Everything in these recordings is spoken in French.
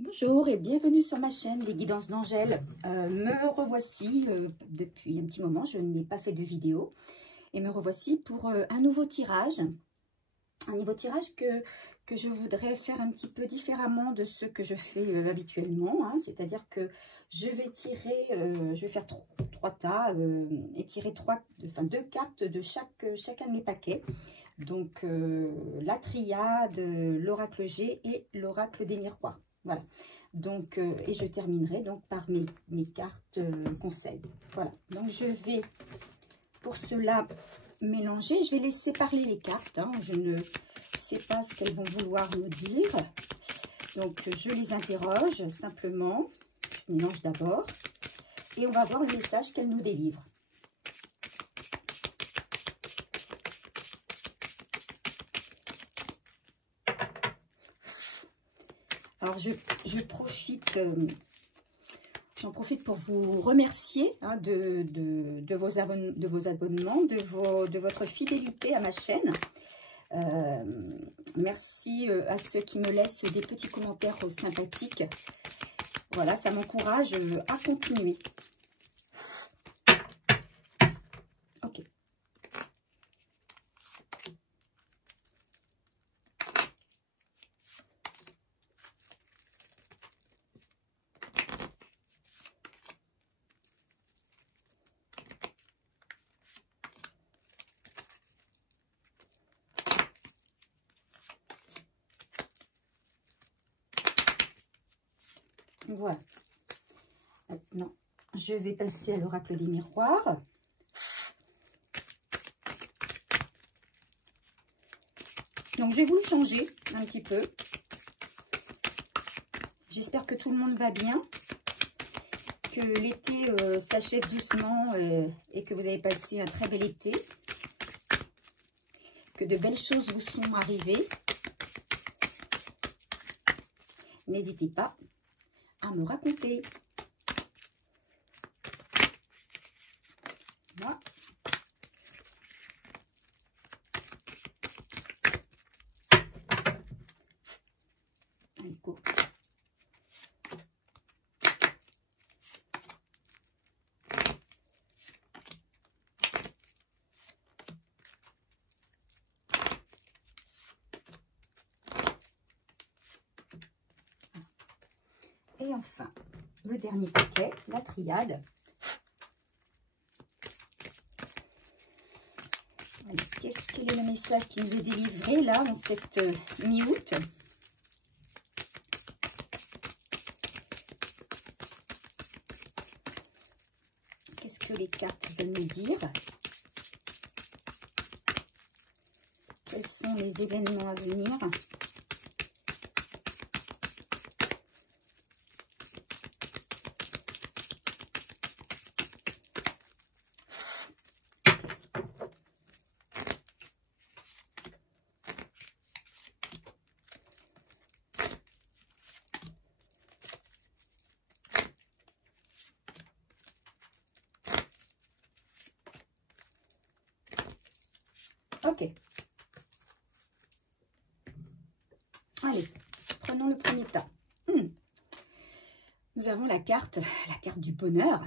Bonjour et bienvenue sur ma chaîne Les Guidances d'Angèle. Me revoici depuis un petit moment, je n'ai pas fait de vidéo. Et me revoici pour un nouveau tirage. Un nouveau tirage que je voudrais faire un petit peu différemment de ce que je fais habituellement. Hein. C'est-à-dire que je vais tirer, je vais faire trois tas et tirer deux cartes de chacun de mes paquets. Donc la triade, l'oracle G et l'oracle des miroirs. Voilà. Donc, et je terminerai donc par mes cartes conseils. Voilà. Donc je vais pour cela mélanger. Je vais laisser parler les cartes. Hein. Je ne sais pas ce qu'elles vont vouloir nous dire. Donc je les interroge simplement. Je mélange d'abord. Et on va voir le message qu'elles nous délivrent. Alors, j'en profite pour vous remercier hein, de vos abonnements, de votre fidélité à ma chaîne. Merci à ceux qui me laissent des petits commentaires sympathiques. Voilà, ça m'encourage à continuer. Ok. Voilà. Maintenant, je vais passer à l'oracle des miroirs. Donc, j'ai voulu changer un petit peu. J'espère que tout le monde va bien, que l'été s'achève doucement et que vous avez passé un très bel été, que de belles choses vous sont arrivées. N'hésitez pas à me raconter. Voilà. Allez, go. Et enfin, le dernier paquet, la triade. Quel est le message qui nous est délivré là en cette mi-août? Qu'est-ce que les cartes veulent nous dire? Quels sont les événements à venir? Ok. Allez, prenons le premier tas. Nous avons la carte du bonheur.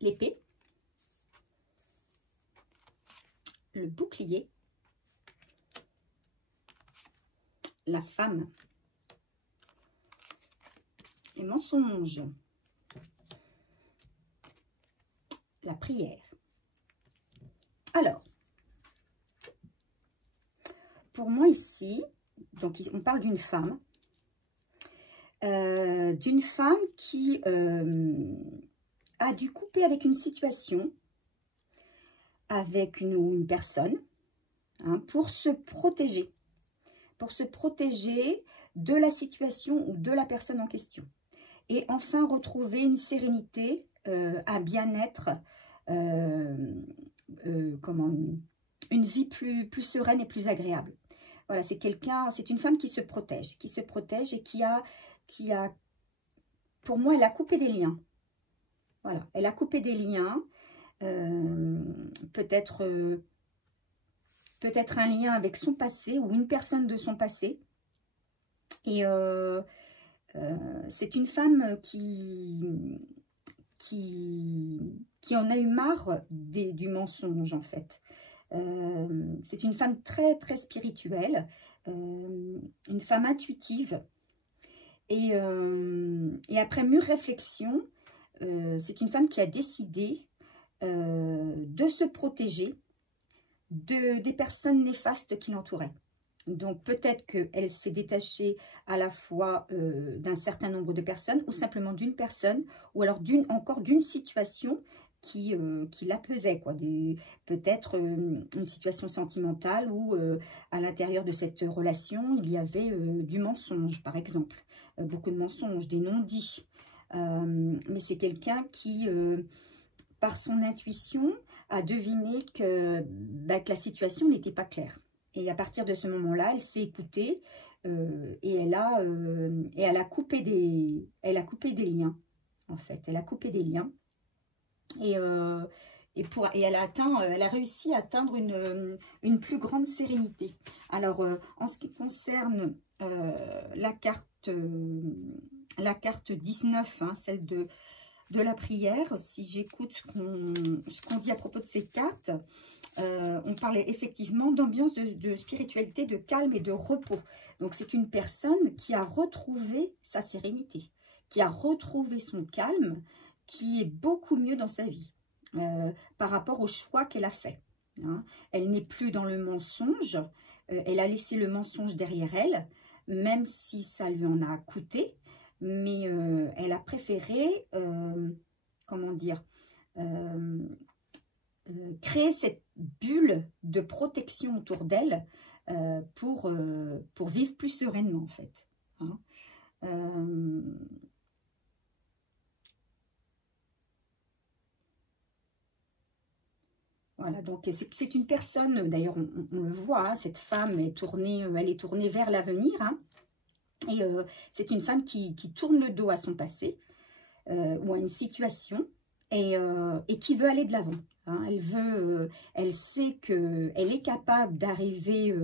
L'épée. Le bouclier. La femme. Les mensonges. La prière. Alors, pour moi ici, donc on parle d'une femme qui a dû couper avec une situation, avec une personne, hein, pour se protéger de la situation ou de la personne en question. Et enfin retrouver une sérénité, un bien-être, une vie plus sereine et plus agréable. Voilà, c'est une femme qui se protège et qui a, pour moi, elle a coupé des liens. Voilà, elle a coupé des liens, peut-être un lien avec son passé ou une personne de son passé. Et c'est une femme qui en a eu marre du mensonge, en fait. C'est une femme très, très spirituelle, une femme intuitive. Et après mûre réflexion, c'est une femme qui a décidé de se protéger des personnes néfastes qui l'entouraient. Donc peut-être qu'elle s'est détachée à la fois d'un certain nombre de personnes, ou simplement d'une personne, ou alors encore d'une situation qui la pesait, quoi. Peut-être une situation sentimentale où à l'intérieur de cette relation, il y avait du mensonge, par exemple. Beaucoup de mensonges, des non-dits. Mais c'est quelqu'un qui, par son intuition, a deviné que la situation n'était pas claire. Et à partir de ce moment-là, elle s'est écoutée et elle a coupé des liens, en fait. Elle a coupé des liens. Et elle a réussi à atteindre une plus grande sérénité. Alors, en ce qui concerne la carte 19, hein, celle de la prière, si j'écoute ce qu'on dit à propos de ces cartes, on parlait effectivement d'ambiance de spiritualité, de calme et de repos. Donc c'est une personne qui a retrouvé sa sérénité, qui a retrouvé son calme, qui est beaucoup mieux dans sa vie par rapport au choix qu'elle a fait. Hein. Elle n'est plus dans le mensonge, elle a laissé le mensonge derrière elle, même si ça lui en a coûté. Mais elle a préféré, comment dire, créer cette bulle de protection autour d'elle pour vivre plus sereinement, en fait. Hein. Voilà, donc c'est une personne, d'ailleurs on le voit, hein, cette femme est tournée, elle est tournée vers l'avenir, hein. Et c'est une femme qui tourne le dos à son passé ou à une situation et qui veut aller de l'avant. Hein. Elle sait qu'elle est capable d'arriver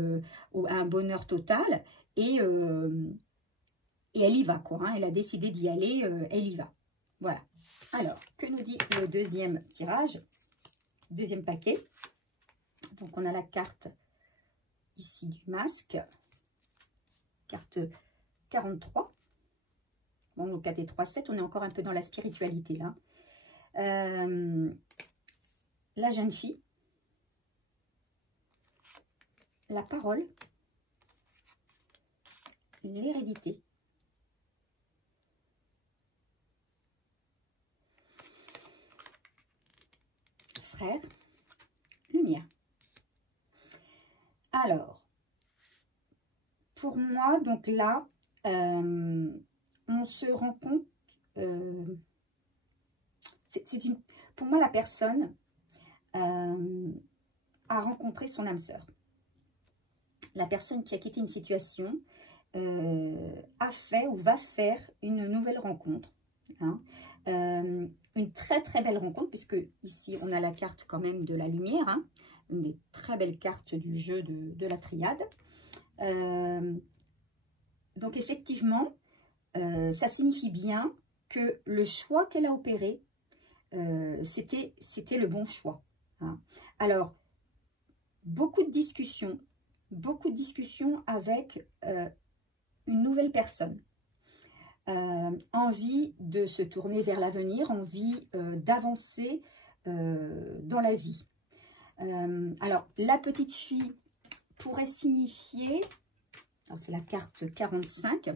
à un bonheur total et elle y va, quoi. Hein. Elle a décidé d'y aller, elle y va. Voilà. Alors, que nous dit le deuxième tirage? Deuxième paquet. Donc, on a la carte ici du masque. Carte 43. Bon, donc 4 et 3, 7, on est encore un peu dans la spiritualité, là. La jeune fille. La parole. L'hérédité. Frère. Lumière. Alors, pour moi, donc là, on se rend compte, pour moi, la personne a rencontré son âme sœur. La personne qui a quitté une situation a fait ou va faire une nouvelle rencontre. Hein. Une très très belle rencontre, puisque ici on a la carte quand même de la lumière, hein, une des très belles cartes du jeu de la triade. Donc effectivement, ça signifie bien que le choix qu'elle a opéré, c'était le bon choix. Hein. Alors, beaucoup de discussions avec une nouvelle personne. Envie de se tourner vers l'avenir, envie d'avancer dans la vie. Alors, la petite fille pourrait signifier, c'est la carte 45,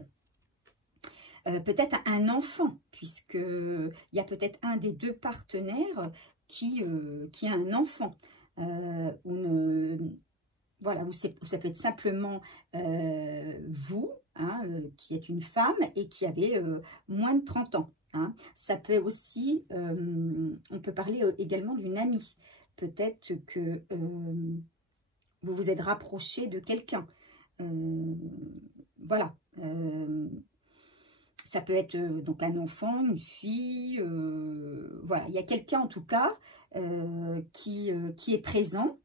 peut-être un enfant, puisqu'il y a peut-être un des deux partenaires qui a un enfant. Voilà, ou ça peut être simplement vous, hein, qui êtes une femme et qui avez moins de 30 ans. Hein. Ça peut aussi, on peut parler également d'une amie. Peut-être que vous vous êtes rapproché de quelqu'un. Voilà. Ça peut être donc un enfant, une fille. Voilà, il y a quelqu'un en tout cas qui est présent.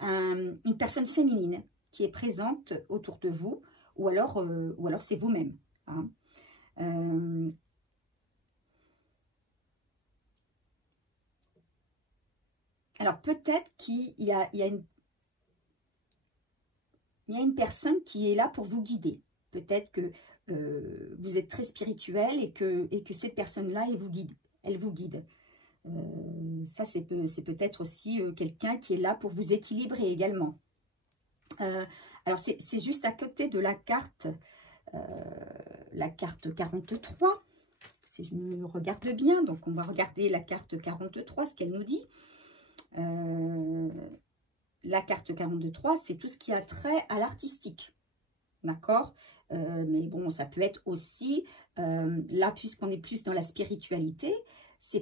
Une personne féminine qui est présente autour de vous ou alors c'est vous-même. Hein. Alors peut-être qu'il y a une personne qui est là pour vous guider. Peut-être que vous êtes très spirituel et que cette personne-là, elle vous guide. Ça, c'est peut-être aussi quelqu'un qui est là pour vous équilibrer également. Alors, c'est juste à côté de la carte 43. Si je me regarde bien, donc on va regarder la carte 43, ce qu'elle nous dit. La carte 43, c'est tout ce qui a trait à l'artistique. D'accord? Mais bon, ça peut être aussi, là, puisqu'on est plus dans la spiritualité, il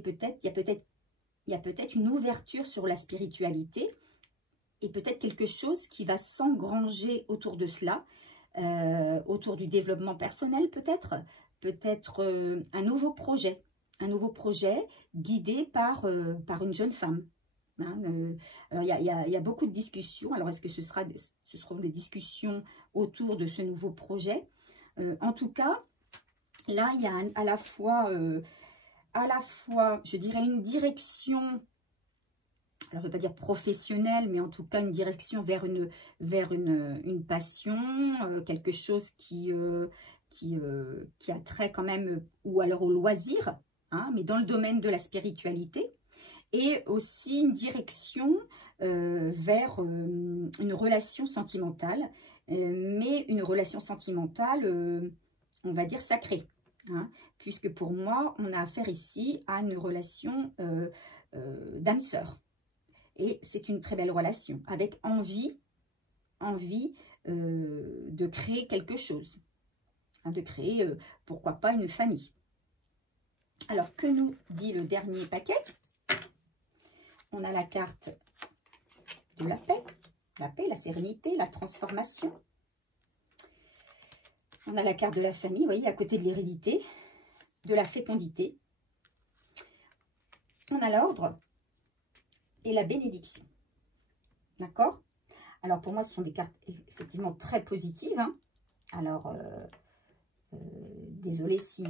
y a peut-être une ouverture sur la spiritualité et peut-être quelque chose qui va s'engranger autour de cela, autour du développement personnel peut-être un nouveau projet guidé par une jeune femme. Hein, alors il y a beaucoup de discussions. Alors est-ce que ce seront des discussions autour de ce nouveau projet? En tout cas, là il y a à la fois, je dirais, une direction, alors je ne veux pas dire professionnelle, mais en tout cas une direction vers une passion, quelque chose qui a trait quand même, ou alors au loisir, hein, mais dans le domaine de la spiritualité. Et aussi une direction vers une relation sentimentale, mais une relation sentimentale, on va dire sacrée. Hein, puisque pour moi, on a affaire ici à une relation d'âme sœur. Et c'est une très belle relation, avec envie de créer quelque chose. Hein, de créer, pourquoi pas, une famille. Alors, que nous dit le dernier paquet? On a la carte de la paix, la sérénité, la transformation. On a la carte de la famille, vous voyez, à côté de l'hérédité, de la fécondité. On a l'ordre et la bénédiction. D'accord? Alors, pour moi, ce sont des cartes effectivement très positives. Hein. Alors, désolée si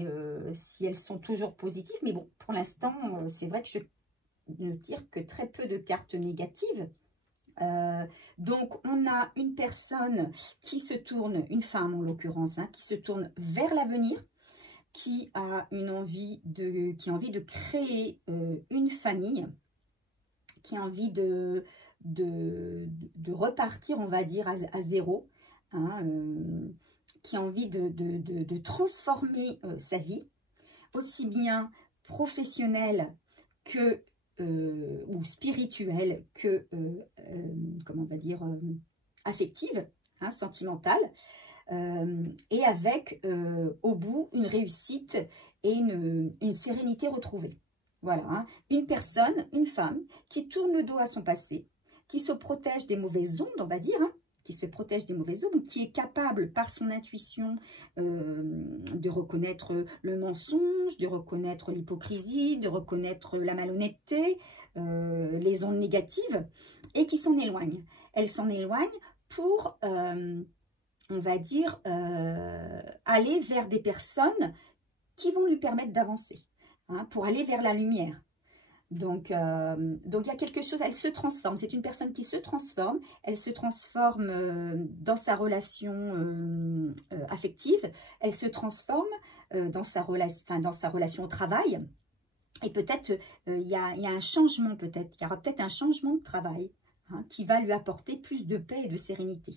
elles sont toujours positives, mais bon, pour l'instant, c'est vrai que je ne tire que très peu de cartes négatives. Donc, on a une personne qui se tourne, une femme en l'occurrence, hein, qui se tourne vers l'avenir, qui a envie de créer une famille, qui a envie de repartir, on va dire, à zéro, hein, qui a envie de transformer sa vie, aussi bien professionnelle que ou spirituelle que, comment on va dire, affective, hein, sentimentale, et avec au bout une réussite et une sérénité retrouvée. Voilà, hein. Une personne, une femme qui tourne le dos à son passé, qui se protège des mauvaises ondes, on va dire, hein, qui se protège des mauvaises ondes, qui est capable par son intuition de reconnaître le mensonge, de reconnaître l'hypocrisie, de reconnaître la malhonnêteté, les ondes négatives, et qui s'en éloigne. Elle s'en éloigne pour, on va dire, aller vers des personnes qui vont lui permettre d'avancer, hein, pour aller vers la lumière. Donc, il y a quelque chose, elle se transforme. C'est une personne qui se transforme. Elle se transforme dans sa relation affective. Elle se transforme dans sa relation au travail. Et peut-être, il y a un changement, peut-être. Il y aura peut-être un changement de travail, hein, qui va lui apporter plus de paix et de sérénité.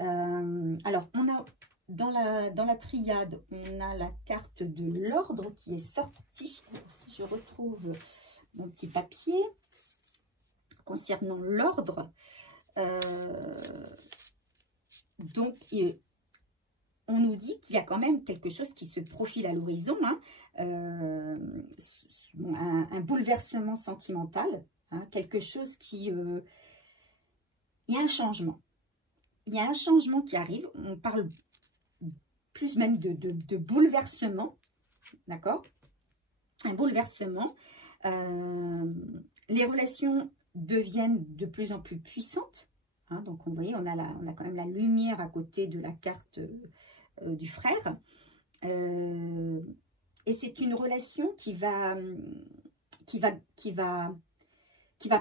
Alors, on a dans la triade, on a la carte de l'ordre qui est sortie. Alors, si je retrouve mon petit papier concernant l'ordre. Donc, on nous dit qu'il y a quand même quelque chose qui se profile à l'horizon, hein, un bouleversement sentimental, hein, quelque chose qui... il y a un changement. Il y a un changement qui arrive. On parle plus même de bouleversement, d'accord? Un bouleversement. Les relations deviennent de plus en plus puissantes, Hein, donc, vous voyez, on a quand même la lumière à côté de la carte du frère. Et c'est une relation qui va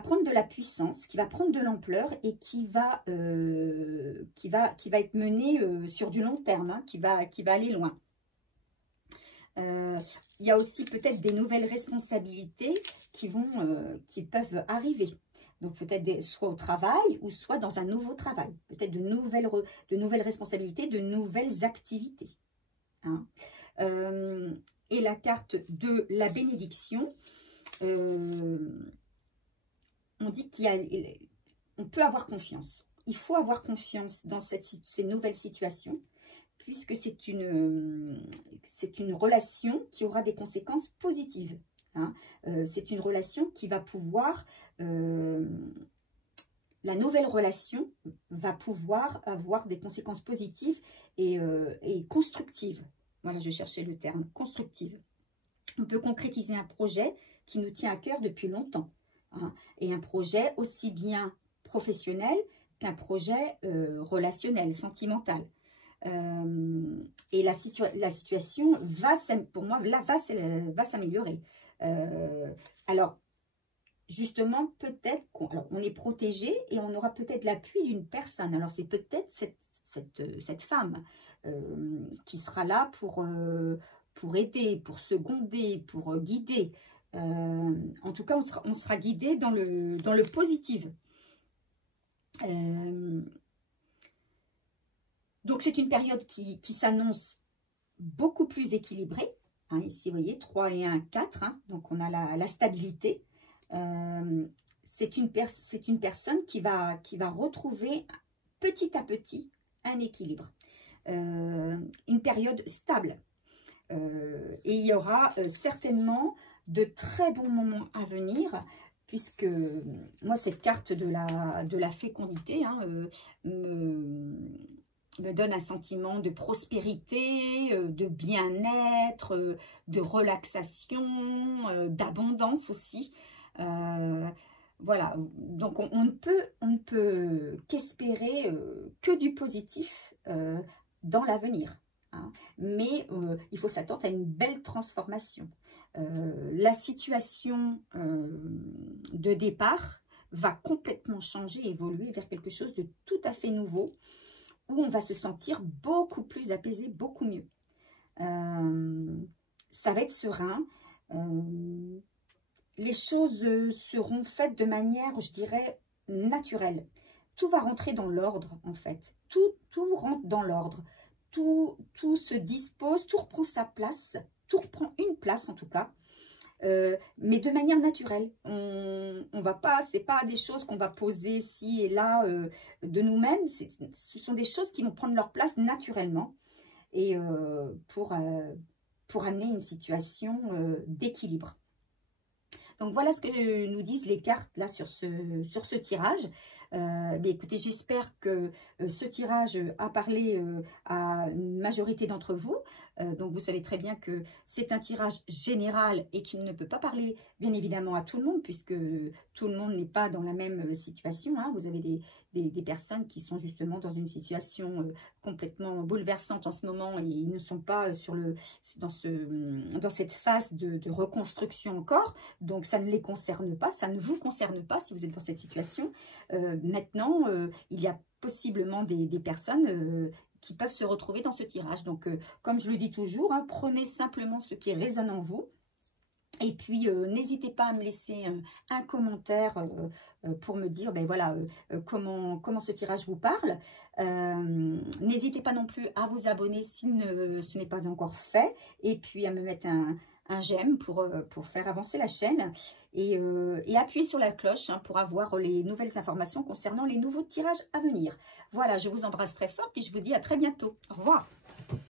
prendre de la puissance, qui va prendre de l'ampleur et qui va être menée sur du long terme, hein, qui va aller loin. Il y a aussi peut-être des nouvelles responsabilités qui peuvent arriver. Donc peut-être soit au travail ou soit dans un nouveau travail. Peut-être de nouvelles responsabilités, de nouvelles activités. Hein. Et la carte de la bénédiction, on dit qu'on peut avoir confiance. Il faut avoir confiance dans ces nouvelles situations, puisque c'est une relation qui aura des conséquences positives. Hein. C'est une relation qui va pouvoir, la nouvelle relation va pouvoir avoir des conséquences positives et constructives. Voilà, je cherchais le terme, constructive. On peut concrétiser un projet qui nous tient à cœur depuis longtemps. Hein, et un projet aussi bien professionnel qu'un projet relationnel, sentimental. Et la situation pour moi, là, va s'améliorer. Alors, justement, peut-être qu'on est protégé et on aura peut-être l'appui d'une personne. Alors, c'est peut-être cette femme qui sera là pour aider, pour seconder, pour guider. En tout cas, on sera guidé dans le positif. Donc, c'est une période qui s'annonce beaucoup plus équilibrée. Hein, ici, vous voyez, 3 et 1, 4. Hein, donc, on a la stabilité. C'est une personne qui va retrouver petit à petit un équilibre. Une période stable. Et il y aura certainement de très bons moments à venir, puisque moi, cette carte de la fécondité hein, me donne un sentiment de prospérité, de bien-être, de relaxation, d'abondance aussi. Voilà, donc on ne peut qu'espérer que du positif dans l'avenir. Hein. Mais il faut s'attendre à une belle transformation. La situation de départ va complètement changer, évoluer vers quelque chose de tout à fait nouveau, où on va se sentir beaucoup plus apaisé, beaucoup mieux. Ça va être serein. Les choses seront faites de manière, je dirais, naturelle. Tout va rentrer dans l'ordre, en fait. Tout rentre dans l'ordre. Tout se dispose, tout reprend sa place. Tout reprend une place, en tout cas. Mais de manière naturelle. On va pas, c'est pas des choses qu'on va poser ci et là de nous-mêmes. Ce sont des choses qui vont prendre leur place naturellement. Et pour amener une situation d'équilibre. Donc, voilà ce que nous disent les cartes là sur ce tirage. Mais écoutez, j'espère que ce tirage a parlé à une majorité d'entre vous. Donc, vous savez très bien que c'est un tirage général et qu'il ne peut pas parler, bien évidemment, à tout le monde, puisque tout le monde n'est pas dans la même situation. Hein. Vous avez des personnes qui sont justement dans une situation complètement bouleversante en ce moment et ils ne sont pas dans cette phase de reconstruction encore. Donc, ça ne les concerne pas, ça ne vous concerne pas si vous êtes dans cette situation. Maintenant, il y a possiblement des personnes qui peuvent se retrouver dans ce tirage. Donc, comme je le dis toujours, hein, prenez simplement ce qui résonne en vous. Et puis, n'hésitez pas à me laisser un commentaire pour me dire ben voilà, comment ce tirage vous parle. N'hésitez pas non plus à vous abonner si ce n'est pas encore fait. Et puis, à me mettre un j'aime pour faire avancer la chaîne. Et appuyez sur la cloche hein, pour avoir les nouvelles informations concernant les nouveaux tirages à venir. Voilà, je vous embrasse très fort, puis je vous dis à très bientôt. Au revoir.